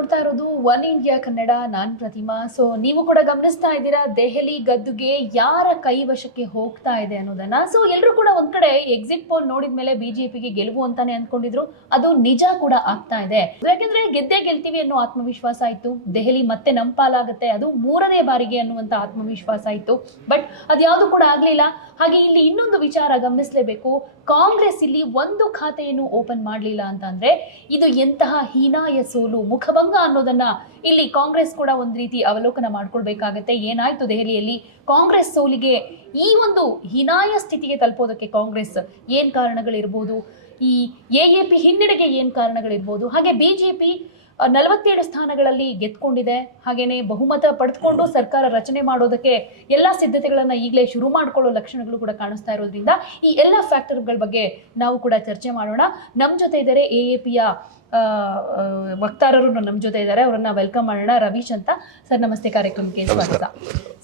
ನೋಡ್ತಾ ಇರೋದು one India Kannada, ನಾನ್ ಪ್ರತಿಮಾ. So ನೀವು ಕೂಡ ಗಮನಿಸ್ತಾ ಇದ್ದೀರಾ ದೆಹಲಿ ಗದ್ದುಗೆ ಯಾರ ಕೈವಶಕ್ಕೆ ಹೋಗ್ತಾ ಇದೆ ಅನ್ನೋದನ್ನ. ಸೊ ಎಲ್ಲರೂ ಕೂಡ ಒಂದ್ ಕಡೆ ಎಕ್ಸಿಟ್ ಪೋಲ್ ನೋಡಿದ್ಮೇಲೆ ಬಿಜೆಪಿಗೆ ಗೆಲುವು ಅಂತಾನೆ ಅನ್ಕೊಂಡಿದ್ರು. ಅದು ನಿಜ ಕೂಡ ಆಗ್ತಾ ಇದೆ. ಯಾಕೆಂದ್ರೆ ಗೆದ್ದೇ ಗೆಲ್ತೀವಿ ಅನ್ನೋ ಆತ್ಮವಿಶ್ವಾಸ ಇತ್ತು. ದೆಹಲಿ ಮತ್ತೆ ನಮ್ಮ ಪಾಲಾಗುತ್ತೆ, ಅದು 3ನೇ ಬಾರಿಗೆ ಅನ್ನುವಂತ ಆತ್ಮವಿಶ್ವಾಸ ಇತ್ತು. ಬಟ್ ಅದ್ಯಾವುದು ಕೂಡ ಆಗ್ಲಿಲ್ಲ. ಹಾಗೆ ಇಲ್ಲಿ ಇನ್ನೊಂದು ವಿಚಾರ ಗಮನಿಸಲೇಬೇಕು. ಕಾಂಗ್ರೆಸ್ ಇಲ್ಲಿ ಒಂದು ಖಾತೆಯನ್ನು ಓಪನ್ ಮಾಡಲಿಲ್ಲ ಅಂತಂದ್ರೆ ಇದು ಎಂತಹ ಹೀನಾಯ ಸೋಲು, ಮುಖಭಂಗ ಅನ್ನೋದನ್ನ ಇಲ್ಲಿ ಕಾಂಗ್ರೆಸ್ ಕೂಡ ಒಂದು ರೀತಿ ಅವಲೋಕನ ಮಾಡ್ಕೊಳ್ಬೇಕಾಗತ್ತೆ. ಏನಾಯ್ತು ದೆಹಲಿಯಲ್ಲಿ ಕಾಂಗ್ರೆಸ್ ಸೋಲಿಗೆ, ಈ ಒಂದು ಹೀನಾಯ ಸ್ಥಿತಿಗೆ ತಲುಪೋದಕ್ಕೆ ಕಾಂಗ್ರೆಸ್ ಏನ್ ಕಾರಣಗಳಿರ್ಬೋದು, ಈ ಎಎಪಿ ಹಿನ್ನಡೆಗೆ ಏನ್ ಕಾರಣಗಳಿರ್ಬೋದು, ಹಾಗೆ ಬಿಜೆಪಿ 47 ಸ್ಥಾನಗಳಲ್ಲಿ ಗೆದ್ಕೊಂಡಿದೆ. ಹಾಗೇನೆ ಬಹುಮತ ಪಡೆದುಕೊಂಡು ಸರ್ಕಾರ ರಚನೆ ಮಾಡೋದಕ್ಕೆ ಎಲ್ಲಾ ಸಿದ್ಧತೆಗಳನ್ನ ಈಗಲೇ ಶುರು ಮಾಡ್ಕೊಳ್ಳೋ ಲಕ್ಷಣಗಳು ಕೂಡ ಕಾಣಿಸ್ತಾ ಇರೋದ್ರಿಂದ ಈ ಎಲ್ಲ ಫ್ಯಾಕ್ಟರ್ಗಳ ಬಗ್ಗೆ ನಾವು ಕೂಡ ಚರ್ಚೆ ಮಾಡೋಣ. ನಮ್ಮ ಜೊತೆ ಇದ್ದಾರೆ ಎಎಪಿಯ ವಕ್ತಾರರು ನಮ್ಮ ಜೊತೆ ಇದ್ದಾರೆ, ಅವರನ್ನ ವೆಲ್ಕಮ್ ಮಾಡೋಣ. ರವೀಶ್ ಅಂತ ಸರ್, ನಮಸ್ತೆ, ಕಾರ್ಯಕ್ರಮಕ್ಕೆ ಸ್ವಾಗತ.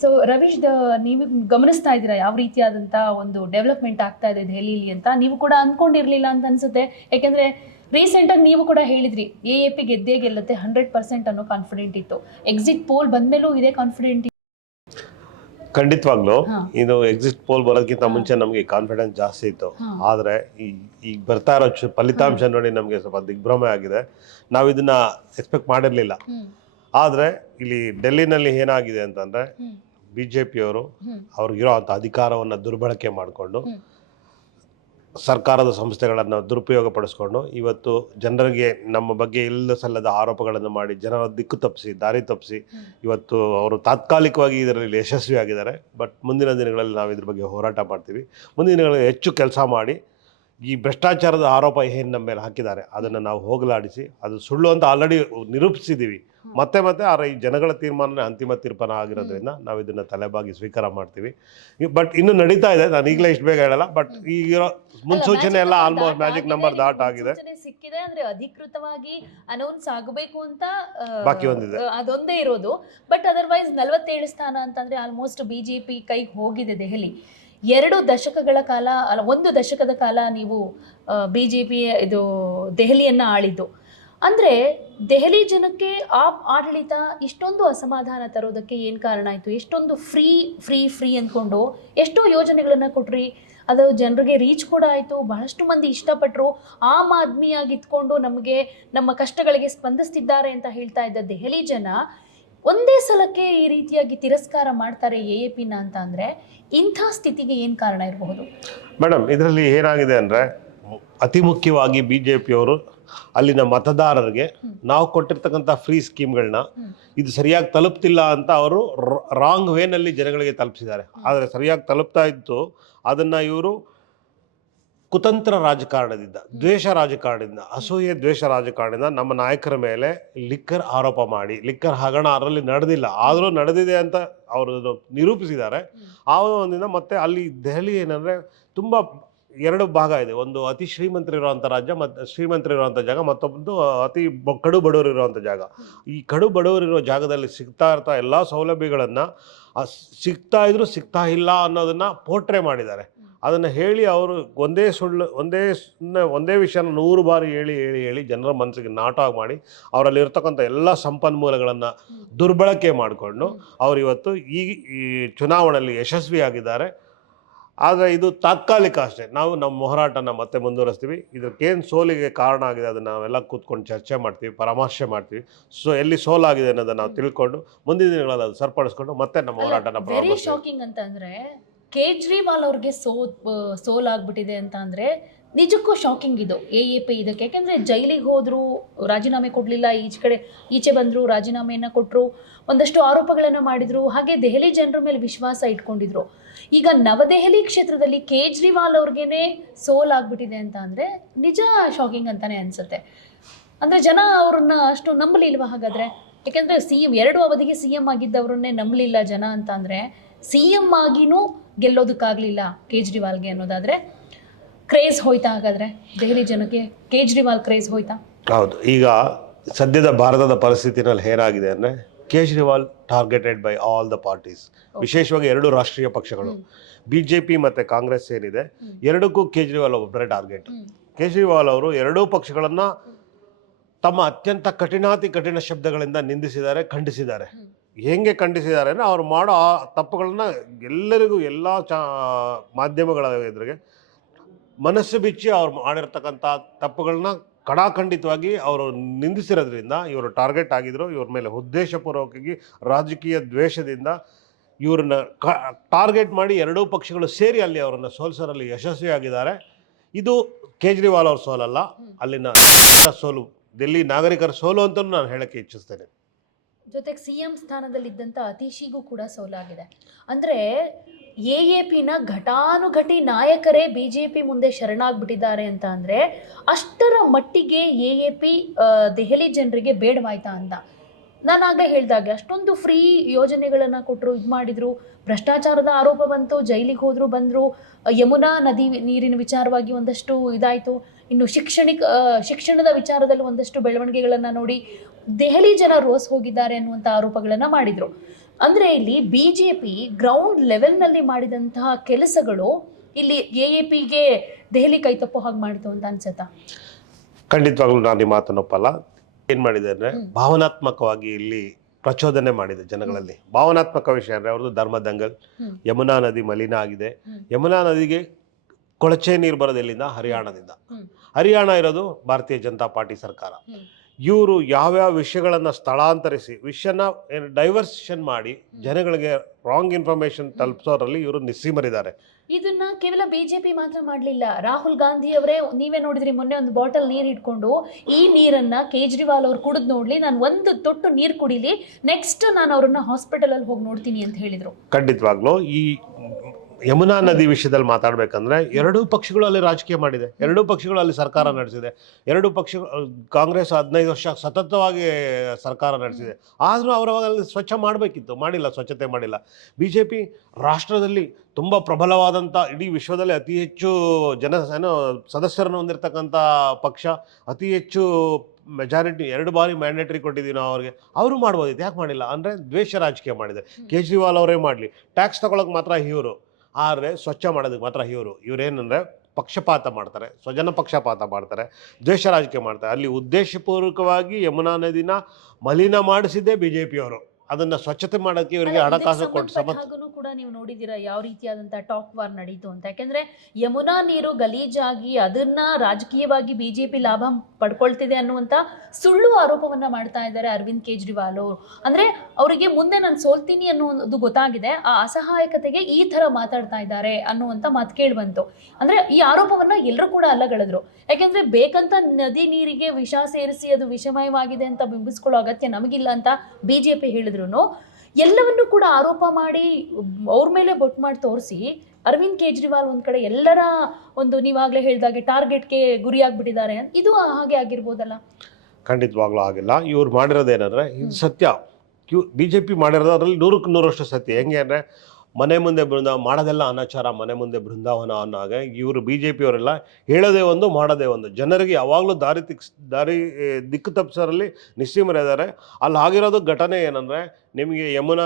ಸೊ ರವೀಶ್, ನೀವು ಗಮನಿಸ್ತಾ ಇದ್ದೀರಾ ಯಾವ ರೀತಿಯಾದಂತ ಒಂದು ಡೆವಲಪ್ಮೆಂಟ್ ಆಗ್ತಾ ಇದೆ ದೆಹಲಿಯಲ್ಲಿ ಅಂತ. ನೀವು ಕೂಡ ಅನ್ಕೊಂಡಿರ್ಲಿಲ್ಲ ಅಂತ ಅನ್ಸುತ್ತೆ, ಯಾಕೆಂದ್ರೆ ರೀಸೆಂಟ್ ಆಗಿ ನೀವು ಕೂಡ ಹೇಳಿದ್ರಿ ಎಎಪಿ ಗೆದ್ದೇ ಗೆಲ್ಲುತ್ತೆ 100% ಅನ್ನೋ ಕಾನ್ಫಿಡೆಂಟ್ ಇತ್ತು. ಎಕ್ಸಿಟ್ ಪೋಲ್ ಬಂದ್ಮೇಲೂ ಇದೇ ಕಾನ್ಫಿಡೆಂಟ್ ಇತ್ತು. ಖಂಡಿತವಾಗ್ಲೂ ಇದು ಎಕ್ಸಿಟ್ ಪೋಲ್ ಬರೋದಕ್ಕಿಂತ ಮುಂಚೆ ನಮಗೆ ಕಾನ್ಫಿಡೆನ್ಸ್ ಜಾಸ್ತಿ ಇತ್ತು. ಆದ್ರೆ ಈಗ ಬರ್ತಾ ಇರೋ ಫಲಿತಾಂಶ ನೋಡಿ ನಮಗೆ ಸ್ವಲ್ಪ ದಿಗ್ಭ್ರಮೆ ಆಗಿದೆ. ನಾವು ಇದನ್ನ ಎಕ್ಸ್ಪೆಕ್ಟ್ ಮಾಡಿರ್ಲಿಲ್ಲ. ಆದ್ರೆ ಇಲ್ಲಿ ಡೆಲ್ಲಿನಲ್ಲಿ ಏನಾಗಿದೆ ಅಂತಂದ್ರೆ ಬಿಜೆಪಿಯವರು ಅವ್ರಿಗಿರೋ ಅಂತ ಅಧಿಕಾರವನ್ನ ದುರ್ಬಳಕೆ ಮಾಡಿಕೊಂಡು ಸರ್ಕಾರದ ಸಂಸ್ಥೆಗಳನ್ನು ದುರುಪಯೋಗ ಪಡಿಸ್ಕೊಂಡು ಇವತ್ತು ಜನರಿಗೆ ನಮ್ಮ ಬಗ್ಗೆ ಇಲ್ಲ ಸಲ್ಲದ ಆರೋಪಗಳನ್ನು ಮಾಡಿ ಜನರ ದಿಕ್ಕು ತಪ್ಪಿಸಿ, ದಾರಿ ತಪ್ಪಿಸಿ ಇವತ್ತು ಅವರು ತಾತ್ಕಾಲಿಕವಾಗಿ ಇದರಲ್ಲಿ ಯಶಸ್ವಿಯಾಗಿದ್ದಾರೆ. ಬಟ್ ಮುಂದಿನ ದಿನಗಳಲ್ಲಿ ನಾವು ಇದ್ರ ಬಗ್ಗೆ ಹೋರಾಟ ಮಾಡ್ತೀವಿ. ಮುಂದಿನ ದಿನಗಳಲ್ಲಿ ಹೆಚ್ಚು ಕೆಲಸ ಮಾಡಿ ಈ ಭ್ರಷ್ಟಾಚಾರದ ಆರೋಪ ಏನು ನಮ್ಮ ಮೇಲೆ ಹಾಕಿದ್ದಾರೆ ಅದನ್ನು ನಾವು ಹೋಗಲಾಡಿಸಿ ಅದು ಸುಳ್ಳು ಅಂತ ಆಲ್ರೆಡಿ ನಿರೂಪಿಸಿದ್ದೀವಿ. ಮತ್ತೆ ಮತ್ತೆ ಈ ಜನಗಳ ತೀರ್ಮಾನನೇ ಅಂತಿಮ ತೀರ್ಮಾನ ಆಗಿರೋದ್ರಿಂದ ನಾವು ಇದನ್ನು ತಲೆಬಾಗಿ ಸ್ವೀಕಾರ ಮಾಡ್ತೀವಿ. ಬಟ್ ಇನ್ನು ನಡೀತಾ ಇದೆ. ನಾನು ಈಗಲೇ ಇಷ್ಟು ಬೇಗ ಹೇಳಲ್ಲ, ಬಟ್ ಈಗಿರೋ ಮುನ್ಸೂಚನೆ ಎಲ್ಲ ಆಲ್ಮೋಸ್ಟ್ ಮ್ಯಾಜಿಕ್ ನಂಬರ್ ದಾಟ್ ಆಗಿದೆ. ಸಿಕ್ಕಿದೆ ಅಂದ್ರೆ ಅಧಿಕೃತವಾಗಿ ಅನೌನ್ಸ್ ಆಗಬೇಕು ಅಂತ ಬಾಕಿ ಒಂದಿದೆ, ಅದೊಂದೇ ಇರೋದು. ಬಟ್ ಅದರ್ವೈಸ್ 47 ಸ್ಥಾನ ಅಂತಂದ್ರೆ ಆಲ್ಮೋಸ್ಟ್ ಬಿಜೆಪಿ ಕೈಗೆ ಹೋಗಿದೆ ದೆಹಲಿ. 2 ದಶಕಗಳ ಕಾಲ ಅಲ್ಲ, 1 ದಶಕದ ಕಾಲ ನೀವು ಬಿಜೆಪಿ ಇದು ದೆಹಲಿಯನ್ನ ಆಳಿದ್ದು ಅಂದ್ರೆ ದೆಹಲಿ ಜನಕ್ಕೆ ಆ ಆಡಳಿತ ಇಷ್ಟೊಂದು ಅಸಮಾಧಾನ ತರೋದಕ್ಕೆ ಏನ್ ಕಾರಣ ಆಯ್ತು? ಎಷ್ಟೊಂದು ಫ್ರೀ ಫ್ರೀ ಫ್ರೀ ಅಂದ್ಕೊಂಡು ಎಷ್ಟೋ ಯೋಜನೆಗಳನ್ನ ಕೊಟ್ರಿ, ಅದು ಜನರಿಗೆ ರೀಚ್ ಕೂಡ ಆಯಿತು. ಬಹಳಷ್ಟು ಮಂದಿ ಇಷ್ಟಪಟ್ಟರು. ಆಮ್ ಆದ್ಮಿಯಾಗಿ ಇದ್ಕೊಂಡು ನಮಗೆ ನಮ್ಮ ಕಷ್ಟಗಳಿಗೆ ಸ್ಪಂದಿಸ್ತಿದ್ದಾರೆ ಅಂತ ಹೇಳ್ತಾ ಇದ್ದ ದೆಹಲಿ ಜನ ಒಂದೇ ಸಲಕ್ಕೆ ಈ ರೀತಿಯಾಗಿ ತಿರಸ್ಕಾರ ಮಾಡ್ತಾರೆ ಎಎಪಿನ ಅಂತ ಅಂದ್ರೆ ಇಂಥ ಸ್ಥಿತಿಗೆ ಏನ್ ಕಾರಣ ಇರಬಹುದು? ಮೇಡಮ್, ಇದರಲ್ಲಿ ಏನಾಗಿದೆ ಅಂದ್ರೆ ಅತಿ ಮುಖ್ಯವಾಗಿ ಬಿಜೆಪಿಯವರು ಅಲ್ಲಿನ ಮತದಾರರಿಗೆ ನಾವು ಕೊಟ್ಟಿರ್ತಕ್ಕಂಥ ಫ್ರೀ ಸ್ಕೀಮ್ಗಳನ್ನ ಇದು ಸರಿಯಾಗಿ ತಲುಪ್ತಿಲ್ಲ ಅಂತ ಅವರು ರಾಂಗ್ ವೇನಲ್ಲಿ ಜನಗಳಿಗೆ ತಲುಪಿಸಿದ್ದಾರೆ. ಆದರೆ ಸರಿಯಾಗಿ ತಲುಪ್ತಾ ಇತ್ತು ಅದನ್ನು ಇವರು ಕುತಂತ್ರ ರಾಜಕಾರಣದಿಂದ, ದ್ವೇಷ ರಾಜಕಾರಣದಿಂದ, ಅಸೂಯೆ ದ್ವೇಷ ರಾಜಕಾರಣದಿಂದ ನಮ್ಮ ನಾಯಕರ ಮೇಲೆ ಲಿಕ್ಕರ್ ಆರೋಪ ಮಾಡಿ, ಲಿಕ್ಕರ್ ಹಗರಣ ಅದರಲ್ಲಿ ನಡೆದಿಲ್ಲ ಆದರೂ ನಡೆದಿದೆ ಅಂತ ಅವರು ನಿರೂಪಿಸಿದ್ದಾರೆ. ಆ ಒಂದಿನ ಮತ್ತೆ ಅಲ್ಲಿ ದೆಹಲಿ ಏನಂದರೆ ತುಂಬ 2 ಭಾಗ ಇದೆ. ಒಂದು ಅತಿ ಶ್ರೀಮಂತರಿರುವಂಥ ರಾಜ್ಯ, ಮತ್ತು ಶ್ರೀಮಂತರಿರುವಂಥ ಜಾಗ, ಮತ್ತೊಂದು ಅತಿ ಕಡು ಬಡವರಿರುವಂಥ ಜಾಗ. ಈ ಕಡು ಬಡವರಿರೋ ಜಾಗದಲ್ಲಿ ಸಿಗ್ತಾ ಇರ್ತಾ ಎಲ್ಲ ಸೌಲಭ್ಯಗಳನ್ನು ಸಿಗ್ತಾ ಇಲ್ಲ ಅನ್ನೋದನ್ನು ಪೋರ್ಟ್ರೇ ಮಾಡಿದ್ದಾರೆ. ಅದನ್ನು ಹೇಳಿ ಅವರು ಒಂದೇ ವಿಷಯನ 100 ಬಾರಿ ಹೇಳಿ ಜನರ ಮನಸ್ಸಿಗೆ ನಾಟ ಮಾಡಿ ಅವರಲ್ಲಿ ಇರ್ತಕ್ಕಂಥ ಎಲ್ಲ ಸಂಪನ್ಮೂಲಗಳನ್ನು ದುರ್ಬಳಕೆ ಮಾಡಿಕೊಂಡು ಅವರು ಇವತ್ತು ಈ ಚುನಾವಣೆಯಲ್ಲಿ ಯಶಸ್ವಿಯಾಗಿದ್ದಾರೆ. ಆದರೆ ಇದು ತಾತ್ಕಾಲಿಕ ಅಷ್ಟೇ. ನಾವು ನಮ್ಮ ಹೋರಾಟನ ಮತ್ತೆ ಮುಂದುವರಿಸ್ತೀವಿ. ಇದಕ್ಕೇನು ಸೋಲಿಗೆ ಕಾರಣ ಆಗಿದೆ ಅದನ್ನು ನಾವೆಲ್ಲ ಕೂತ್ಕೊಂಡು ಚರ್ಚೆ ಮಾಡ್ತೀವಿ, ಪರಾಮರ್ಶೆ ಮಾಡ್ತೀವಿ. ಸೊ ಎಲ್ಲಿ ಸೋಲಾಗಿದೆ ಅನ್ನೋದನ್ನು ನಾವು ತಿಳ್ಕೊಂಡು ಮುಂದಿನ ದಿನಗಳಲ್ಲಿ ಅದು ಸರಿಪಡಿಸ್ಕೊಂಡು ಮತ್ತೆ ನಮ್ಮ ಹೋರಾಟನ ವೆರಿ ಶಾಕಿಂಗ್ ಅಂತ ಅಂದ್ರೆ ಕೇಜ್ರಿವಾಲ್ ಅವ್ರಿಗೆ ಸೋಲಾಗ್ಬಿಟ್ಟಿದೆ ಅಂತ ಅಂದ್ರೆ ನಿಜಕ್ಕೂ ಶಾಕಿಂಗ್ ಇದು ಎಎಪಿ ಇದಕ್ಕೆ. ಯಾಕೆಂದ್ರೆ ಜೈಲಿಗೆ ಹೋದ್ರು, ರಾಜೀನಾಮೆ ಕೊಡ್ಲಿಲ್ಲ, ಈಚೆ ಬಂದ್ರು, ರಾಜೀನಾಮೆಯನ್ನ ಕೊಟ್ಟರು, ಒಂದಷ್ಟು ಆರೋಪಗಳನ್ನು ಮಾಡಿದ್ರು, ಹಾಗೆ ದೆಹಲಿ ಜನರ ಮೇಲೆ ವಿಶ್ವಾಸ ಇಟ್ಕೊಂಡಿದ್ರು. ಈಗ ನವದೆಹಲಿ ಕ್ಷೇತ್ರದಲ್ಲಿ ಕೇಜ್ರಿವಾಲ್ ಅವ್ರಿಗೇನೆ ಸೋಲಾಗ್ಬಿಟ್ಟಿದೆ ಅಂತ ಅಂದ್ರೆ ನಿಜ ಶಾಕಿಂಗ್ ಅಂತಾನೆ ಅನ್ಸುತ್ತೆ. ಅಂದ್ರೆ ಜನ ಅವ್ರನ್ನ ಅಷ್ಟು ನಂಬಲಿಲ್ವಾ ಹಾಗಾದ್ರೆ? ಯಾಕೆಂದ್ರೆ ಸಿಎಂ 2 ಅವಧಿಗೆ ಸಿಎಂ ಆಗಿದ್ದವ್ರನ್ನೇ ನಂಬಲಿಲ್ಲ ಜನ ಅಂತ ಅಂದ್ರೆ ಸಿಎಂ ಆಗಿನೂ ಗೆಲ್ಲೋದಕ್ಕಾಗ್ಲಿಲ್ಲ ಕೇಜ್ರಿವಾಲ್ಗೆ ಅನ್ನೋದಾದ್ರೆ ಕ್ರೇಜ್ ಹೋಯ್ತಾ ಹಾಗಾದ್ರೆ ದೆಹಲಿ ಜನಕ್ಕೆ? ಕೇಜ್ರಿವಾಲ್ ಕ್ರೇಜ್ ಹೋಯ್ತಾ? ಹೌದು. ಈಗ ಸದ್ಯದ ಭಾರತದ ಪರಿಸ್ಥಿತಿನಲ್ಲಿ ಏನಾಗಿದೆ ಅಂದರೆ Kejriwal targeted by all the parties, ವಿಶೇಷವಾಗಿ 2 ರಾಷ್ಟ್ರೀಯ ಪಕ್ಷಗಳು ಬಿಜೆಪಿ ಮತ್ತು ಕಾಂಗ್ರೆಸ್ ಏನಿದೆ, 2ಕ್ಕೂ ಕೇಜ್ರಿವಾಲ್ ಒಬ್ಬರೇ ಟಾರ್ಗೆಟ್. ಕೇಜ್ರಿವಾಲ್ ಅವರು 2 ಪಕ್ಷಗಳನ್ನು ತಮ್ಮ ಅತ್ಯಂತ ಕಠಿಣ ಶಬ್ದಗಳಿಂದ ನಿಂದಿಸಿದ್ದಾರೆ, ಖಂಡಿಸಿದ್ದಾರೆ. ಹೆಂಗೆ ಖಂಡಿಸಿದ್ದಾರೆ ಅಂದರೆ ಅವ್ರು ಮಾಡೋ ಆ ತಪ್ಪುಗಳನ್ನ ಎಲ್ಲರಿಗೂ ಎಲ್ಲ ಮಾಧ್ಯಮಗಳ ಎದುರಿಗೆ ಮನಸ್ಸು ಬಿಚ್ಚಿ ಅವ್ರು ಮಾಡಿರ್ತಕ್ಕಂಥ ತಪ್ಪುಗಳನ್ನ ಕಡಾಖಂಡಿತವಾಗಿ ಅವರು ನಿಂದಿಸಿರೋದ್ರಿಂದ ಇವರು ಟಾರ್ಗೆಟ್ ಆಗಿದ್ರು. ಇವ್ರ ಮೇಲೆ ಉದ್ದೇಶಪೂರ್ವಕವಾಗಿ ರಾಜಕೀಯ ದ್ವೇಷದಿಂದ ಇವ್ರನ್ನ ಟಾರ್ಗೆಟ್ ಮಾಡಿ ಎರಡೂ ಪಕ್ಷಗಳು ಸೇರಿ ಅಲ್ಲಿ ಅವರನ್ನು ಸೋಲಿಸೋರಲ್ಲಿ ಯಶಸ್ವಿಯಾಗಿದ್ದಾರೆ. ಇದು ಕೇಜ್ರಿವಾಲ್ ಅವ್ರ ಸೋಲಲ್ಲ, ಅಲ್ಲಿನ ಸೋಲು, ದಿಲ್ಲಿ ನಾಗರಿಕರ ಸೋಲು ಅಂತಲೂ ನಾನು ಹೇಳಕ್ಕೆ ಇಚ್ಛಿಸ್ತೇನೆ. ಜೊತೆಗೆ CM ಸ್ಥಾನದಲ್ಲಿದ್ದಂಥ ಅತೀಶಿಗೂ ಕೂಡ ಸೋಲಾಗಿದೆ. ಅಂದರೆ AAPನ ಘಟಾನುಘಟಿ ನಾಯಕರೇ BJP ಮುಂದೆ ಶರಣಾಗ್ಬಿಟ್ಟಿದ್ದಾರೆ ಅಂತ ಅಂದರೆ ಅಷ್ಟರ ಮಟ್ಟಿಗೆ AAP ದೆಹಲಿ ಜನರಿಗೆ ಬೇಡವಾಯ್ತಾ ಅಂತ. ನಾನಾಗಲೇ ಹೇಳಿದಾಗೆ ಅಷ್ಟೊಂದು ಫ್ರೀ ಯೋಜನೆಗಳನ್ನು ಕೊಟ್ಟರು, ಇದು ಮಾಡಿದರು, ಭ್ರಷ್ಟಾಚಾರದ ಆರೋಪ ಬಂತು, ಜೈಲಿಗೆ ಹೋದರು, ಬಂದರು, ಯಮುನಾ ನದಿ ನೀರಿನ ವಿಚಾರವಾಗಿ ಒಂದಷ್ಟು ಇದಾಯಿತು, ಇನ್ನು ಶಿಕ್ಷಣದ ವಿಚಾರದಲ್ಲಿ ಒಂದಷ್ಟು ಬೆಳವಣಿಗೆಗಳನ್ನು ನೋಡಿ ದೆಹಲಿ ಜನ ರೋಸ್ ಹೋಗಿದ್ದಾರೆ ಅನ್ನುವಂಥ ಆರೋಪಗಳನ್ನು ಮಾಡಿದರು. ಅಂದರೆ ಇಲ್ಲಿ BJP ಗ್ರೌಂಡ್ ಲೆವೆಲ್ನಲ್ಲಿ ಮಾಡಿದಂತಹ ಕೆಲಸಗಳು ಇಲ್ಲಿ AAPಗೆ ದೆಹಲಿ ಕೈತಪ್ಪೋ ಹಾಗೆ ಮಾಡಿತು ಅಂತ ಅನ್ಸುತ್ತಾ? ಖಂಡಿತವಾಗ್ಲೂ ನಾನು ಈ ಮಾತನ್ನು ಒಪ್ಪಲ್ಲ. ಏನು ಮಾಡಿದೆ ಅಂದರೆ ಭಾವನಾತ್ಮಕವಾಗಿ ಇಲ್ಲಿ ಪ್ರಚೋದನೆ ಮಾಡಿದೆ ಜನಗಳಲ್ಲಿ. ಭಾವನಾತ್ಮಕ ವಿಷಯ ಅಂದರೆ ಅವ್ರದ್ದು ಧರ್ಮ ದಂಗಲ್, ಯಮುನಾ ನದಿ ಮಲಿನ ಆಗಿದೆ. ಯಮುನಾ ನದಿಗೆ ಕೊಳಚೆ ನೀರು ಬರೋದು ಎಲ್ಲಿಂದ? ಹರಿಯಾಣದಿಂದ. ಹರಿಯಾಣ ಇರೋದು ಭಾರತೀಯ ಜನತಾ ಪಾರ್ಟಿ ಸರ್ಕಾರ. ಇವರು ಯಾವ್ಯಾವ ವಿಷಯಗಳನ್ನು ಸ್ಥಳಾಂತರಿಸಿ ವಿಷಯನ ಡೈವರ್ಷನ್ ಮಾಡಿ ಜನಗಳಿಗೆ ರಾಂಗ್ ಇನ್ಫಾರ್ಮೇಶನ್ ತಲುಪಿಸೋರಲ್ಲಿ ಇವರು ನಿಸ್ಸೀಮರಿದ್ದಾರೆ. ಇದನ್ನ ಕೇವಲ BJP ಮಾತ್ರ ಮಾಡಲಿಲ್ಲ. ರಾಹುಲ್ ಗಾಂಧಿ ಅವರೇ, ನೀವೇ ನೋಡಿದ್ರಿ, ಮೊನ್ನೆ ಒಂದು ಬಾಟಲ್ ನೀರು ಇಟ್ಕೊಂಡು ಈ ನೀರನ್ನ ಕೇಜ್ರಿವಾಲ್ ಅವ್ರು ಕುಡಿದು ನೋಡ್ಲಿ, ನಾನು ಒಂದು ತೊಟ್ಟು ನೀರು ಕುಡಿಲಿ, ನೆಕ್ಸ್ಟ್ ನಾನು ಅವ್ರನ್ನ ಹಾಸ್ಪಿಟಲಲ್ಲಿ ಹೋಗಿ ನೋಡ್ತೀನಿ ಅಂತ ಹೇಳಿದ್ರು. ಖಂಡಿತವಾಗ್ಲೂ ಈ ಯಮುನಾ ನದಿ ವಿಷಯದಲ್ಲಿ ಮಾತಾಡಬೇಕಂದ್ರೆ ಎರಡೂ ಪಕ್ಷಗಳು ಅಲ್ಲಿ ರಾಜಕೀಯ ಮಾಡಿದೆ, ಎರಡೂ ಪಕ್ಷಗಳು ಅಲ್ಲಿ ಸರ್ಕಾರ ನಡೆಸಿದೆ, ಎರಡೂ ಪಕ್ಷಗಳು ಕಾಂಗ್ರೆಸ್ 15 ವರ್ಷ ಸತತವಾಗಿ ಸರ್ಕಾರ ನಡೆಸಿದೆ. ಆದರೂ ಅವರಲ್ಲಿ ಸ್ವಚ್ಛ ಮಾಡಬೇಕಿತ್ತು, ಮಾಡಿಲ್ಲ, ಸ್ವಚ್ಛತೆ ಮಾಡಿಲ್ಲ. BJP ರಾಷ್ಟ್ರದಲ್ಲಿ ತುಂಬ ಪ್ರಬಲವಾದಂಥ, ಇಡೀ ವಿಶ್ವದಲ್ಲಿ ಅತಿ ಹೆಚ್ಚು ಸದಸ್ಯರನ್ನು ಹೊಂದಿರತಕ್ಕಂಥ ಪಕ್ಷ, ಅತಿ ಹೆಚ್ಚು ಮೆಜಾರಿಟಿ 2 ಬಾರಿ ಮ್ಯಾಂಡೇಟರಿ ಕೊಟ್ಟಿದ್ದೀವಿ ನಾವು ಅವ್ರಿಗೆ. ಅವರು ಮಾಡ್ಬೋದಿತ್ತು, ಯಾಕೆ ಮಾಡಿಲ್ಲ ಅಂದರೆ ದ್ವೇಷ ರಾಜಕೀಯ ಮಾಡಿದೆ. ಕೇಜ್ರಿವಾಲ್ ಅವರೇ ಮಾಡಲಿ, ಟ್ಯಾಕ್ಸ್ ತಗೊಳಕ್ಕೆ ಮಾತ್ರ ಇವರು, ಆದರೆ ಸ್ವಚ್ಛ ಮಾಡೋದಕ್ಕೆ ಮಾತ್ರ ಇವರೇನಂದರೆ ಪಕ್ಷಪಾತ ಮಾಡ್ತಾರೆ, ಸ್ವಜನ ಪಕ್ಷಪಾತ ಮಾಡ್ತಾರೆ, ದ್ವೇಷ ರಾಜಕೀಯ ಮಾಡ್ತಾರೆ. ಅಲ್ಲಿ ಉದ್ದೇಶಪೂರ್ವಕವಾಗಿ ಯಮುನಾ ನದಿನ ಮಲಿನ ಮಾಡಿಸಿದ್ದೇ BJP ಅವರು. ಅದನ್ನ ಸ್ವಚ್ಛತೆ ಮಾಡೋಕ್ಕೆ ಇವರಿಗೆ ಹಣಕಾಸು ಕೊಟ್ಟು ಕೂಡ ನೀವು ನೋಡಿದ್ದೀರಾ ಯಾವ ರೀತಿಯಾದಂತಹ ಟಾಕ್ ವಾರ್ ನಡೀತು ಅಂತ. ಯಾಕೆಂದ್ರೆ ಯಮುನಾ ನೀರು ಗಲೀಜಾಗಿ ಅದನ್ನ ರಾಜಕೀಯವಾಗಿ BJP ಲಾಭ ಪಡ್ಕೊಳ್ತಿದೆ ಅನ್ನುವಂತ ಸುಳ್ಳು ಆರೋಪವನ್ನ ಮಾಡ್ತಾ ಇದ್ದಾರೆ ಅರವಿಂದ್ ಕೇಜ್ರಿವಾಲ್ ಅವರು. ಅಂದ್ರೆ ಅವರಿಗೆ ಮುಂದೆ ನಾನು ಸೋಲ್ತೀನಿ ಅನ್ನೋದು ಗೊತ್ತಾಗಿದೆ, ಆ ಅಸಹಾಯಕತೆಗೆ ಈ ತರ ಮಾತಾಡ್ತಾ ಇದ್ದಾರೆ ಅನ್ನುವಂತ ಮಾತು ಕೇಳಿ ಬಂತು. ಅಂದ್ರೆ ಈ ಆರೋಪವನ್ನ ಎಲ್ಲರೂ ಕೂಡ ಅಲ್ಲಗಳೆದ್ರು. ಯಾಕೆಂದ್ರೆ ಬೇಕಂತ ನದಿ ನೀರಿಗೆ ವಿಷ ಸೇರಿಸಿ ಅದು ವಿಷಮಯವಾಗಿದೆ ಅಂತ ಬಿಂಬಿಸ್ಕೊಳ್ಳೋ ಅಗತ್ಯ ನಮಗಿಲ್ಲ ಅಂತ BJP ಹೇಳಿದ್ರು. ಎಲ್ಲವನ್ನೂ ಕೂಡ ಆರೋಪ ಮಾಡಿ ಅವ್ರ ಮೇಲೆ ಬೊಟ್ಟು ಮಾಡಿ ತೋರಿಸಿ ಅರವಿಂದ್ ಕೇಜ್ರಿವಾಲ್ ಒಂದ್ ಕಡೆ ಎಲ್ಲರ ಒಂದು, ನೀವಾಗಲೇ ಹೇಳಿದಾಗೆ ಟಾರ್ಗೆಟ್ಗೆ ಗುರಿಯಾಗ್ಬಿಟ್ಟಿದ್ದಾರೆ. ಇದು ಹಾಗೆ ಆಗಿರ್ಬೋದಲ್ಲ? ಖಂಡಿತವಾಗ್ಲೂ ಆಗಿಲ್ಲ. ಇವ್ರು ಮಾಡಿರೋದೇನಂದ್ರೆ ಇದು ಸತ್ಯ. BJP ಮಾಡಿರೋದು ಅದರಲ್ಲಿ 100ಕ್ಕೆ 100ರಷ್ಟು ಸತ್ಯ. ಹೆಂಗೆ ಅಂದರೆ ಮನೆ ಮುಂದೆ ಮಾಡೋದೆಲ್ಲ ಅನಾಚಾರ, ಮನೆ ಮುಂದೆ ಬೃಂದಾವನ ಅನ್ನೋ ಹಾಗೆ ಇವರು BJP ಅವರೆಲ್ಲ ಹೇಳೋದೇ ಒಂದು, ಮಾಡೋದೇ ಒಂದು. ಜನರಿಗೆ ಯಾವಾಗಲೂ ದಾರಿ ದಿಕ್ಕು ತಪ್ಪಿಸೋರಲ್ಲಿ ನಿಸ್ಸೀಮರಿದ್ದಾರೆ. ಅಲ್ಲಿ ಆಗಿರೋದು ಘಟನೆ ಏನಂದರೆ, ನಿಮಗೆ ಯಮುನಾ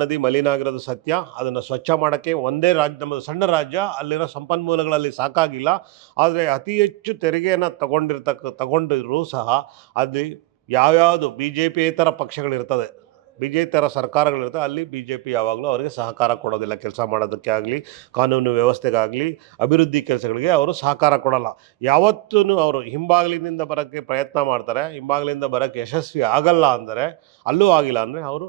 ನದಿ ಮಲಿನ ಆಗಿರೋದು ಸತ್ಯ. ಅದನ್ನು ಸ್ವಚ್ಛ ಮಾಡೋಕ್ಕೆ ಒಂದೇ ರಾಜ್ಯ, ನಮ್ಮದು ಸಣ್ಣ ರಾಜ್ಯ, ಅಲ್ಲಿರೋ ಸಂಪನ್ಮೂಲಗಳಲ್ಲಿ ಸಾಕಾಗಿಲ್ಲ. ಆದರೆ ಅತಿ ಹೆಚ್ಚು ತೆರಿಗೆಯನ್ನು ತಗೊಂಡಿರೂ ಸಹ ಅಲ್ಲಿ ಯಾವ್ಯಾವುದು BJP-ಯೇತರ ಪಕ್ಷಗಳಿರ್ತದೆ, BJP-ತರ ಸರ್ಕಾರಗಳಿರ್ತದೆ, ಅಲ್ಲಿ BJP ಯಾವಾಗಲೂ ಅವರಿಗೆ ಸಹಕಾರ ಕೊಡೋದಿಲ್ಲ. ಕೆಲಸ ಮಾಡೋದಕ್ಕೆ ಆಗಲಿ, ಕಾನೂನು ವ್ಯವಸ್ಥೆಗಾಗಲಿ, ಅಭಿವೃದ್ಧಿ ಕೆಲಸಗಳಿಗೆ ಅವರು ಸಹಕಾರ ಕೊಡಲ್ಲ. ಯಾವತ್ತೂ ಅವರು ಹಿಂಬಾಗಿಲಿನಿಂದ ಬರೋಕ್ಕೆ ಪ್ರಯತ್ನ ಮಾಡ್ತಾರೆ. ಹಿಂಬಾಗಿಲಿಂದ ಬರೋಕ್ಕೆ ಯಶಸ್ವಿ ಆಗಲ್ಲ ಅಂದರೆ, ಅಲ್ಲೂ ಆಗಿಲ್ಲ ಅಂದರೆ ಅವರು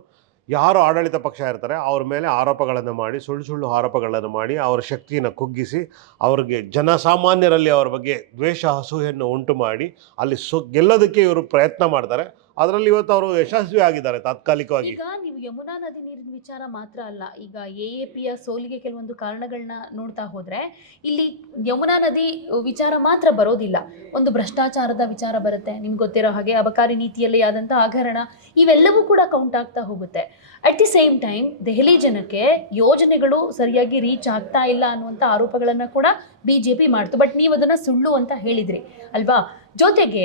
ಯಾರು ಆಡಳಿತ ಪಕ್ಷ ಇರ್ತಾರೆ ಅವ್ರ ಮೇಲೆ ಆರೋಪಗಳನ್ನು ಮಾಡಿ, ಸುಳ್ಳು ಆರೋಪಗಳನ್ನು ಮಾಡಿ, ಅವರ ಶಕ್ತಿಯನ್ನು ಕುಗ್ಗಿಸಿ, ಅವ್ರಿಗೆ ಜನಸಾಮಾನ್ಯರಲ್ಲಿ ಅವ್ರ ಬಗ್ಗೆ ದ್ವೇಷ ಅಸೂಯೆಯನ್ನು ಉಂಟು ಮಾಡಿ ಅಲ್ಲಿ ಗೆಲ್ಲೋದಕ್ಕೆ ಇವರು ಪ್ರಯತ್ನ ಮಾಡ್ತಾರೆ. ಅದರಲ್ಲಿ ಇವತ್ತು ಅವರು ಯಶಸ್ವಿ ಆಗಿದ್ದಾರೆ ತಾತ್ಕಾಲಿಕವಾಗಿ. ಈಗ ನೀವು ಯಮುನಾ ನದಿ ನೀರಿನ ವಿಚಾರ ಮಾತ್ರ ಅಲ್ಲ, ಈಗ AAPಯ ಸೋಲಿಗೆ ಕೆಲವೊಂದು ಕಾರಣಗಳನ್ನ ನೋಡ್ತಾ ಹೋದ್ರೆ ಇಲ್ಲಿ ಯಮುನಾ ನದಿ ವಿಚಾರ ಮಾತ್ರ ಬರೋದಿಲ್ಲ, ಒಂದು ಭ್ರಷ್ಟಾಚಾರದ ವಿಚಾರ ಬರುತ್ತೆ. ನಿಮ್ಗೆ ಗೊತ್ತಿರೋ ಹಾಗೆ ಅಬಕಾರಿ ನೀತಿಯಲ್ಲಿ ಆದಂಥ ಹಗರಣ, ಇವೆಲ್ಲವೂ ಕೂಡ ಕೌಂಟ್ ಆಗ್ತಾ ಹೋಗುತ್ತೆ. At the same time Delhi ಜನಕ್ಕೆ ಯೋಜನೆಗಳು ಸರಿಯಾಗಿ ರೀಚ್ ಆಗ್ತಾ ಇಲ್ಲ ಅನ್ನುವಂಥ ಆರೋಪಗಳನ್ನು ಕೂಡ BJP ಮಾಡ್ತು. ಬಟ್ ನೀವು ಅದನ್ನು ಸುಳ್ಳು ಅಂತ ಹೇಳಿದ್ರಿ ಅಲ್ವಾ? ಜೊತೆಗೆ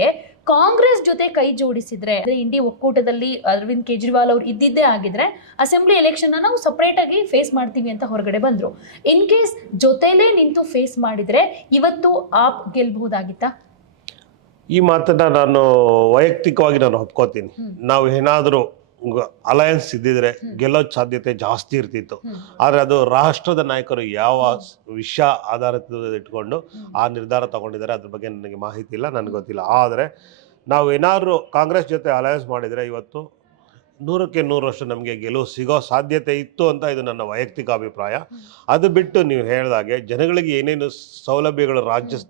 ಕಾಂಗ್ರೆಸ್ ಜೊತೆ ಕೈ ಜೋಡಿಸಿದ್ರೆ, ಇಂಡಿ ಒಕ್ಕೂಟದಲ್ಲಿ ಅರವಿಂದ್ ಕೇಜ್ರಿವಾಲ್ ಅವರು ಇದ್ದಿದ್ದೇ ಆಗಿದ್ರೆ ಅಸೆಂಬ್ಲಿ ಎಲೆಕ್ಷನ್ನ ನಾವು ಸಪ್ರೇಟ್ ಆಗಿ ಫೇಸ್ ಮಾಡ್ತೀವಿ ಅಂತ ಹೊರಗಡೆ ಬಂದ್ರು. ಇನ್ ಕೇಸ್ ಜೊತೆಲೇ ನಿಂತು ಫೇಸ್ ಮಾಡಿದ್ರೆ ಇವತ್ತು ಆಪ್ ಗೆಲ್ಬಹುದಾಗಿತ್ತಾ? ಈ ಮಾತನ್ನ ನಾನು ವೈಯಕ್ತಿಕವಾಗಿ ನಾನು ಒಪ್ಕೋತೀನಿ. ನಾವು ಏನಾದರೂ ಅಲಯನ್ಸ್ ಇದ್ದಿದ್ರೆ ಗೆಲ್ಲೋ ಸಾಧ್ಯತೆ ಜಾಸ್ತಿ ಇರ್ತಿತ್ತು. ಆದರೆ ಅದು ರಾಷ್ಟ್ರದ ನಾಯಕರು ಯಾವ ವಿಷಯ ಆಧಾರಿತ ಇಟ್ಕೊಂಡು ಆ ನಿರ್ಧಾರ ತಗೊಂಡಿದ್ದಾರೆ ಅದ್ರ ಬಗ್ಗೆ ನನಗೆ ಮಾಹಿತಿ ಇಲ್ಲ, ನನಗೆ ಗೊತ್ತಿಲ್ಲ. ಆದರೆ ನಾವು ಏನಾದರೂ ಕಾಂಗ್ರೆಸ್ ಜೊತೆ ಅಲಯನ್ಸ್ ಮಾಡಿದರೆ ಇವತ್ತು 100ಕ್ಕೆ 100% ನಮಗೆ ಗೆಲುವು ಸಿಗೋ ಸಾಧ್ಯತೆ ಇತ್ತು ಅಂತ ಇದು ನನ್ನ ವೈಯಕ್ತಿಕ ಅಭಿಪ್ರಾಯ. ಅದು ಬಿಟ್ಟು ನೀವು ಹೇಳಿದಾಗೆ ಜನಗಳಿಗೆ ಏನೇನು ಸೌಲಭ್ಯಗಳು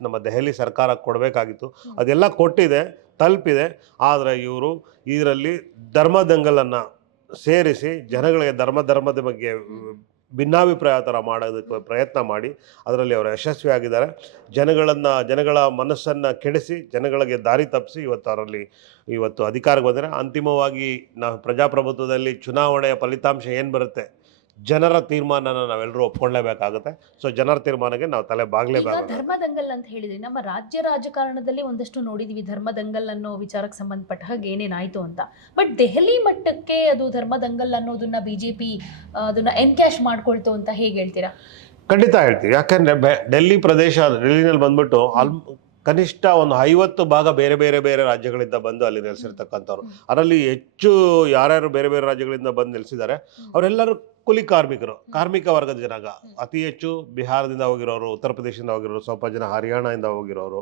ನಮ್ಮ ದೆಹಲಿ ಸರ್ಕಾರ ಕೊಡಬೇಕಾಗಿತ್ತು ಅದೆಲ್ಲ ಕೊಟ್ಟಿದೆ, ತಲುಪಿದೆ. ಆದರೆ ಇವರು ಇದರಲ್ಲಿ ಧರ್ಮದಂಗಲನ್ನು ಸೇರಿಸಿ ಜನಗಳಿಗೆ ಧರ್ಮದ ಬಗ್ಗೆ ಭಿನ್ನಾಭಿಪ್ರಾಯ ಥರ ಮಾಡೋದಕ್ಕೆ ಪ್ರಯತ್ನ ಮಾಡಿ ಅದರಲ್ಲಿ ಅವರು ಯಶಸ್ವಿಯಾಗಿದ್ದಾರೆ. ಜನಗಳ ಮನಸ್ಸನ್ನು ಕೆಡಿಸಿ ಜನಗಳಿಗೆ ದಾರಿ ತಪ್ಪಿಸಿ ಇವತ್ತು ಅಧಿಕಾರಕ್ಕೆ ಬಂದರೆ ಅಂತಿಮವಾಗಿ ನಾವು ಪ್ರಜಾಪ್ರಭುತ್ವದಲ್ಲಿ ಚುನಾವಣೆಯ ಫಲಿತಾಂಶ ಏನು ಬರುತ್ತೆ ಜನರ ತೀರ್ಮಾನನ ನಾವೆಲ್ಲರೂ ಒಪ್ಕೊಳ್ಳೇಬೇಕಾಗುತ್ತೆ. ಸೊ ಜನರ ತೀರ್ಮಾನಕ್ಕೆ ನಾವು ತಲೆ ಬಾಗ್ಲೇಬೇಕು. ಧರ್ಮದಂಗಲ್ ಅಂತ ಹೇಳಿದ್ರಿ, ನಮ್ಮ ರಾಜ್ಯ ರಾಜಕಾರಣದಲ್ಲಿ ಒಂದಷ್ಟು ನೋಡಿದೀವಿ ಧರ್ಮದಂಗಲ್ ಅನ್ನೋ ವಿಚಾರಕ್ಕೆ ಸಂಬಂಧಪಟ್ಟ ಹಾಗೆ ಏನೇನಾಯ್ತು ಅಂತ. ಬಟ್ ದೆಹಲಿ ಮಟ್ಟಕ್ಕೆ ಅದು ಧರ್ಮದಂಗಲ್ ಅನ್ನೋದನ್ನ ಬಿಜೆಪಿ ಅದನ್ನ ಎನ್ಕ್ಯಾಶ್ ಮಾಡ್ಕೊಳ್ತು ಅಂತ ಹೇಗೆ ಹೇಳ್ತೀರಾ? ಖಂಡಿತ ಹೇಳ್ತೀವಿ. ಯಾಕಂದ್ರೆ ಡೆಲ್ಲಿನಲ್ಲಿ ಬಂದ್ಬಿಟ್ಟು ಕನಿಷ್ಠ ಒಂದು 50 ಭಾಗ ಬೇರೆ ಬೇರೆ ಬೇರೆ ರಾಜ್ಯಗಳಿಂದ ಬಂದು ಅಲ್ಲಿ ನೆಲೆಸಿರ್ತಕ್ಕಂಥವ್ರು. ಅದರಲ್ಲಿ ಹೆಚ್ಚು ಯಾರ್ಯಾರು ಬೇರೆ ಬೇರೆ ರಾಜ್ಯಗಳಿಂದ ಬಂದು ನೆಲೆಸಿದ್ದಾರೆ ಅವರೆಲ್ಲರೂ ಕೂಲಿ ಕಾರ್ಮಿಕ ವರ್ಗದ ಜನಾಂಗ. ಅತಿ ಹೆಚ್ಚು ಬಿಹಾರದಿಂದ ಹೋಗಿರೋರು, ಉತ್ತರ ಪ್ರದೇಶದಿಂದ ಹೋಗಿರೋರು, ಸ್ವಲ್ಪ ಜನ ಹರಿಯಾಣದಿಂದ ಹೋಗಿರೋರು,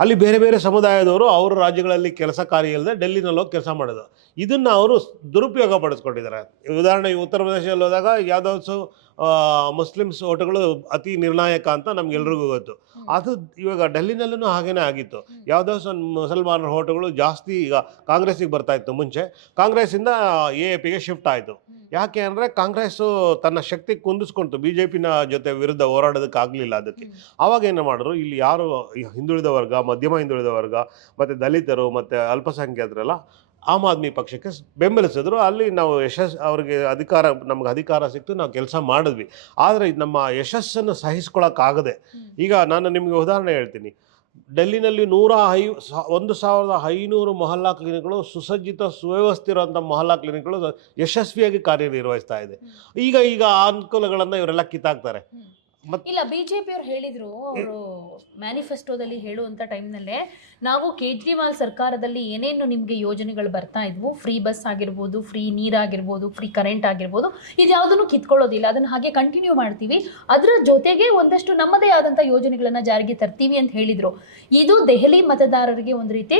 ಅಲ್ಲಿ ಬೇರೆ ಬೇರೆ ಸಮುದಾಯದವರು ಅವ್ರ ರಾಜ್ಯಗಳಲ್ಲಿ ಕೆಲಸ ಕಾರ್ಯ ಇಲ್ಲದೆ ಡೆಲ್ಲಿನಲ್ಲಿ ಹೋಗಿ ಕೆಲಸ ಮಾಡೋದು. ಇದನ್ನು ಅವರು ದುರುಪಯೋಗ ಪಡಿಸ್ಕೊಂಡಿದ್ದಾರೆ. ಉದಾಹರಣೆಗೆ ಉತ್ತರ ಪ್ರದೇಶದಲ್ಲಿ ಹೋದಾಗ ಯಾವುದೋ ಮುಸ್ಲಿಮ್ಸ್ ಓಟುಗಳು ಅತಿ ನಿರ್ಣಾಯಕ ಅಂತ ನಮ್ಗೆಲ್ರಿಗೂ ಗೊತ್ತು. ಅದು ಇವಾಗ ಡೆಲ್ಲಿನಲ್ಲೂ ಹಾಗೇನೇ ಆಗಿತ್ತು. ಯಾವುದೋ ಮುಸಲ್ಮಾನರ ಓಟುಗಳು ಜಾಸ್ತಿ ಈಗ ಕಾಂಗ್ರೆಸ್ಸಿಗೆ ಬರ್ತಾ ಇತ್ತು. ಮುಂಚೆ ಕಾಂಗ್ರೆಸ್ಸಿಂದ AAPಗೆ ಶಿಫ್ಟ್ ಆಯಿತು. ಯಾಕೆ ಅಂದರೆ ಕಾಂಗ್ರೆಸ್ಸು ತನ್ನ ಶಕ್ತಿ ಕುಂದಿಸ್ಕೊಳ್ತು, BJPನ ಜೊತೆ ವಿರುದ್ಧ ಹೋರಾಡೋದಕ್ಕೆ ಆಗಲಿಲ್ಲ. ಅದಕ್ಕೆ ಆವಾಗ ಏನು ಮಾಡಿದ್ರು, ಇಲ್ಲಿ ಯಾರು ಹಿಂದುಳಿದ ವರ್ಗ, ಮಧ್ಯಮ ಹಿಂದುಳಿದ ವರ್ಗ ಮತ್ತು ದಲಿತರು ಮತ್ತು ಅಲ್ಪಸಂಖ್ಯಾತರೆಲ್ಲ ಆಮ್ ಆದ್ಮಿ ಪಕ್ಷಕ್ಕೆ ಬೆಂಬಲಿಸಿದ್ರು. ಅಲ್ಲಿ ನಾವು ಅವ್ರಿಗೆ ನಮ್ಗೆ ಅಧಿಕಾರ ಸಿಕ್ತು, ನಾವು ಕೆಲಸ ಮಾಡಿದ್ವಿ. ಆದರೆ ನಮ್ಮ ಯಶಸ್ಸನ್ನು ಸಹಿಸ್ಕೊಳ್ಳೋಕ್ಕಾಗದೆ ಈಗ ನಾನು ನಿಮಗೆ ಉದಾಹರಣೆ ಹೇಳ್ತೀನಿ. ಡೆಲ್ಲಿನಲ್ಲಿ 1,500 ಮೊಹಲ್ಲಾ ಕ್ಲಿನಿಕ್ಗಳು, ಸುಸಜ್ಜಿತ ಸುವ್ಯವಸ್ಥೆ ಇರುವಂಥ ಮೊಹಲ್ಲಾ ಕ್ಲಿನಿಕ್ಗಳು ಯಶಸ್ವಿಯಾಗಿ ಕಾರ್ಯನಿರ್ವಹಿಸ್ತಾ ಇದೆ. ಈಗ ಆ ಅನುಕೂಲಗಳನ್ನು ಇವರೆಲ್ಲ ಕಿತ್ತಾಕ್ತಾರೆ. ಇಲ್ಲ, ಬಿಜೆಪಿ ಅವ್ರು ಹೇಳಿದ್ರು, ಅವರು ಮ್ಯಾನಿಫೆಸ್ಟೋದಲ್ಲಿ ಹೇಳುವಂಥ ಟೈಮ್ನಲ್ಲೇ ನಾವು ಕೇಜ್ರಿವಾಲ್ ಸರ್ಕಾರದಲ್ಲಿ ಏನೇನು ನಿಮಗೆ ಯೋಜನೆಗಳು ಬರ್ತಾ ಇದ್ವು, ಫ್ರೀ ಬಸ್ ಆಗಿರ್ಬೋದು, ಫ್ರೀ ನೀರಾಗಿರ್ಬೋದು, ಫ್ರೀ ಕರೆಂಟ್ ಆಗಿರ್ಬೋದು, ಇದ್ಯಾವುದನ್ನು ಕಿತ್ಕೊಳ್ಳೋದಿಲ್ಲ, ಅದನ್ನು ಹಾಗೆ ಕಂಟಿನ್ಯೂ ಮಾಡ್ತೀವಿ, ಅದರ ಜೊತೆಗೆ ಒಂದಷ್ಟು ನಮ್ಮದೇ ಆದಂಥ ಯೋಜನೆಗಳನ್ನು ಜಾರಿಗೆ ತರ್ತೀವಿ ಅಂತ ಹೇಳಿದರು. ಇದು ದೆಹಲಿ ಮತದಾರರಿಗೆ ಒಂದು ರೀತಿ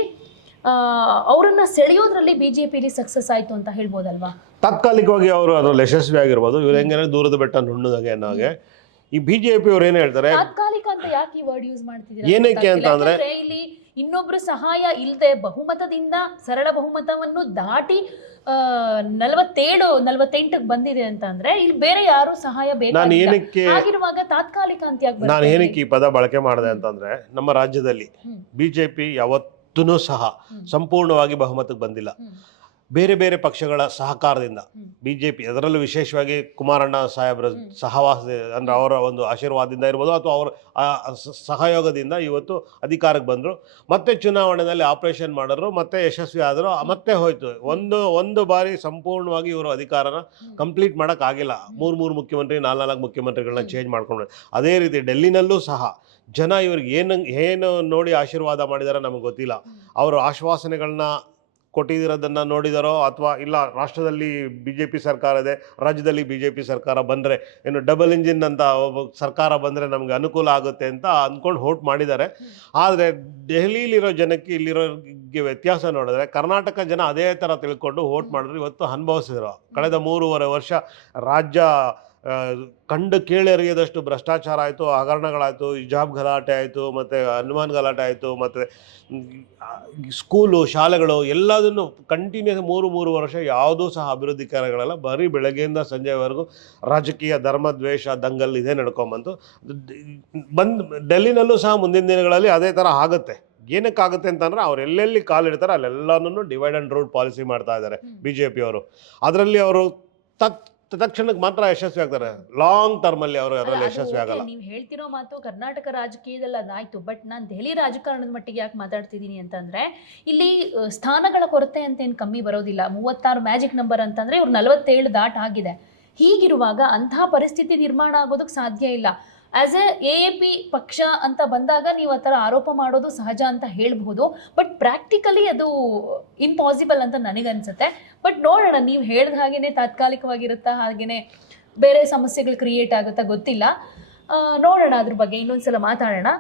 ಅವರನ್ನು ಸೆಳೆಯೋದ್ರಲ್ಲಿ ಬಿಜೆಪಿಲಿ ಸಕ್ಸಸ್ ಆಯಿತು ಅಂತ ಹೇಳ್ಬೋದಲ್ವಾ? ತಾತ್ಕಾಲಿಕವಾಗಿ ಅವರು ಅದರಲ್ಲಿ ಯಶಸ್ವಿ ಆಗಿರ್ಬೋದು. ಇವ್ರು ಹೆಂಗೆ ದೂರದ ಬೆಟ್ಟ ನುಣ್ಣದಾಗೆ ಅನ್ನೋಗೆ ಈ ಬಿಜೆಪಿ ಅವ್ರು ಏನು ಹೇಳ್ತಾರೆ, ತಾತ್ಕಾಲಿಕ ಅಂತ ಯಾಕೆ ಈ ವರ್ಡ್ ಯೂಸ್ ಮಾಡ್ತಿದ್ದೀರಾ? ಏನಕ್ಕೆ ಅಂತ ಅಂದ್ರೆ ಇಲ್ಲಿ ಇನ್ನೊಬ್ರು ಸಹಾಯ ಇಲ್ಲದೆ ಬಹುಮತದಿಂದ ಸರಳ ಬಹುಮತವನ್ನು ದಾಟಿ 47-48 ಬಂದಿದೆ ಅಂತ ಅಂದ್ರೆ ಇಲ್ಲಿ ಬೇರೆ ಯಾರು ಸಹಾಯ ಬೇಕಾಗಿರುವಾಗ ತಾತ್ಕಾಲಿಕ ಅಂತ ಯಾಕೆ? ನಾನು ಏನಕ್ಕೆ ಈ ಪದ ಬಳಕೆ ಮಾಡಿದೆ ಅಂತಂದ್ರೆ, ನಮ್ಮ ರಾಜ್ಯದಲ್ಲಿ ಬಿಜೆಪಿ ಯಾವತ್ತೂ ಸಹ ಸಂಪೂರ್ಣವಾಗಿ ಬಹುಮತಕ್ಕೆ ಬಂದಿಲ್ಲ. ಬೇರೆ ಬೇರೆ ಪಕ್ಷಗಳ ಸಹಕಾರದಿಂದ ಬಿಜೆಪಿ, ಅದರಲ್ಲೂ ವಿಶೇಷವಾಗಿ ಕುಮಾರಣ್ಣ ಸಾಹೇಬ್ರ ಸಹವಾಸ ಅಂದರೆ ಅವರ ಒಂದು ಆಶೀರ್ವಾದದಿಂದ ಇರ್ಬೋದು ಅಥವಾ ಅವರ ಸಹಯೋಗದಿಂದ ಇವತ್ತು ಅಧಿಕಾರಕ್ಕೆ ಬಂದರು. ಮತ್ತೆ ಚುನಾವಣೆಯಲ್ಲಿ ಆಪರೇಷನ್ ಮಾಡಿದ್ರು, ಮತ್ತೆ ಯಶಸ್ವಿ ಆದರು, ಮತ್ತೆ ಹೋಯ್ತು. ಒಂದು ಬಾರಿ ಸಂಪೂರ್ಣವಾಗಿ ಇವರು ಅಧಿಕಾರನ ಕಂಪ್ಲೀಟ್ ಮಾಡೋಕ್ಕಾಗಿಲ್ಲ. 3 ಮುಖ್ಯಮಂತ್ರಿ 4 ಮುಖ್ಯಮಂತ್ರಿಗಳನ್ನ ಚೇಂಜ್ ಮಾಡ್ಕೊಂಡು. ಅದೇ ರೀತಿ ಡೆಲ್ಲಿನಲ್ಲೂ ಸಹ ಜನ ಇವ್ರಿಗೆ ಏನು ನೋಡಿ ಆಶೀರ್ವಾದ ಮಾಡಿದಾರೋ ನಮಗೆ ಗೊತ್ತಿಲ್ಲ. ಅವರು ಆಶ್ವಾಸನೆಗಳನ್ನ ಕೊಟ್ಟಿರೋದನ್ನು ನೋಡಿದಾರೋ ಅಥವಾ ಇಲ್ಲ ರಾಷ್ಟ್ರದಲ್ಲಿ BJP ಸರ್ಕಾರ ಇದೆ, ರಾಜ್ಯದಲ್ಲಿ BJP ಸರ್ಕಾರ ಬಂದರೆ ಏನು ಡಬಲ್ ಇಂಜಿನ್ ಅಂತ ಒಬ್ಬ ಸರ್ಕಾರ ಬಂದರೆ ನಮಗೆ ಅನುಕೂಲ ಆಗುತ್ತೆ ಅಂತ ಅಂದ್ಕೊಂಡು ವೋಟ್ ಮಾಡಿದ್ದಾರೆ. ಆದರೆ ದೆಹಲಿಲಿರೋ ಜನಕ್ಕೆ ಇಲ್ಲಿರೋಗೆ ವ್ಯತ್ಯಾಸ ನೋಡಿದ್ರೆ ಕರ್ನಾಟಕ ಜನ ಅದೇ ಥರ ತಿಳ್ಕೊಂಡು ವೋಟ್ ಮಾಡಿದ್ರು. ಇವತ್ತು ಅನುಭವಿಸಿದ್ರು. ಕಳೆದ 3.5 ವರ್ಷ ರಾಜ್ಯ ಕಂಡು ಕೇಳರಿಯದಷ್ಟು ಭ್ರಷ್ಟಾಚಾರ ಆಯಿತು, ಹಗರಣಗಳಾಯಿತು, ಹಿಜಾಬ್ ಗಲಾಟೆ ಆಯಿತು, ಮತ್ತು ಹನುಮಾನ್ ಗಲಾಟೆ ಆಯಿತು, ಮತ್ತು ಸ್ಕೂಲು ಶಾಲೆಗಳು ಎಲ್ಲದನ್ನು ಕಂಟಿನ್ಯೂಸ್ 3 ವರ್ಷ ಯಾವುದೂ ಸಹ ಅಭಿವೃದ್ಧಿ ಕಾರ್ಯಗಳೆಲ್ಲ ಬರೀ ಬೆಳಗ್ಗೆಯಿಂದ ಸಂಜೆವರೆಗೂ ರಾಜಕೀಯ ಧರ್ಮದ್ವೇಷ ದಂಗಲ್ ಇದೇ ನಡ್ಕೊಂಬಂತು. ಡೆಲ್ಲಿನಲ್ಲೂ ಸಹ ಮುಂದಿನ ದಿನಗಳಲ್ಲಿ ಅದೇ ಥರ ಆಗುತ್ತೆ. ಏನಕ್ಕಾಗುತ್ತೆ ಅಂತಂದರೆ ಅವ್ರು ಎಲ್ಲೆಲ್ಲಿ ಕಾಲಿಡ್ತಾರೆ ಅಲ್ಲೆಲ್ಲನೂ ಡಿವೈಡ್ ಆ್ಯಂಡ್ ರೂಲ್ ಪಾಲಿಸಿ ಮಾಡ್ತಾ ಇದ್ದಾರೆ BJP ಅವರು. ಅದರಲ್ಲಿ ಅವರು ತಕ್ಷಣಕ್ಕೆ ಮಾತ್ರ ಯಶಸ್ವಿ ಆಗ್ತಾರೆ, ಲಾಂಗ್ ಟರ್ಮಲ್ಲಿ ಅವರು ಅದರಲ್ಲಿ ಯಶಸ್ವಿ ಆಗಲ್ಲ. ನೀವು ಹೇಳ್ತಿರೋ ಮಾತು ಕರ್ನಾಟಕ ರಾಜಕೀಯದಲ್ಲಿ ಅದಾಯ್ತು, ಬಟ್ ನಾನು ದೆಹಲಿ ರಾಜಕಾರಣದ ಮಟ್ಟಿಗೆ ಯಾಕೆ ಮಾತಾಡ್ತಿದ್ದೀನಿ ಅಂತಂದ್ರೆ ಇಲ್ಲಿ ಸ್ಥಾನಗಳ ಕೊರತೆ ಅಂತ ಏನು ಕಮ್ಮಿ ಬರೋದಿಲ್ಲ. 36 ಮ್ಯಾಜಿಕ್ ನಂಬರ್ ಅಂತಂದ್ರೆ ಇವ್ರು 47 ದಾಟ್ ಆಗಿದೆ. ಹೀಗಿರುವಾಗ ಅಂತಹ ಪರಿಸ್ಥಿತಿ ನಿರ್ಮಾಣ ಆಗೋದಕ್ಕೆ ಸಾಧ್ಯ ಇಲ್ಲ. ಆಸ್ ಎ AAP ಪಕ್ಷ ಅಂತ ಬಂದಾಗ ನೀವು ಆ ಥರ ಆರೋಪ ಮಾಡೋದು ಸಹಜ ಅಂತ ಹೇಳ್ಬಹುದು, ಬಟ್ ಪ್ರಾಕ್ಟಿಕಲಿ ಅದು ಇಂಪಾಸಿಬಲ್ ಅಂತ ನನಗನ್ಸುತ್ತೆ. ಬಟ್ ನೋಡೋಣ, ನೀವು ಹೇಳಿದ ಹಾಗೇನೆ ತಾತ್ಕಾಲಿಕವಾಗಿರುತ್ತಾ, ಹಾಗೇನೆ ಬೇರೆ ಸಮಸ್ಯೆಗಳು ಕ್ರಿಯೇಟ್ ಆಗುತ್ತಾ ಗೊತ್ತಿಲ್ಲ. ನೋಡೋಣ, ಅದ್ರ ಬಗ್ಗೆ ಇನ್ನೊಂದ್ಸಲ ಮಾತಾಡೋಣ.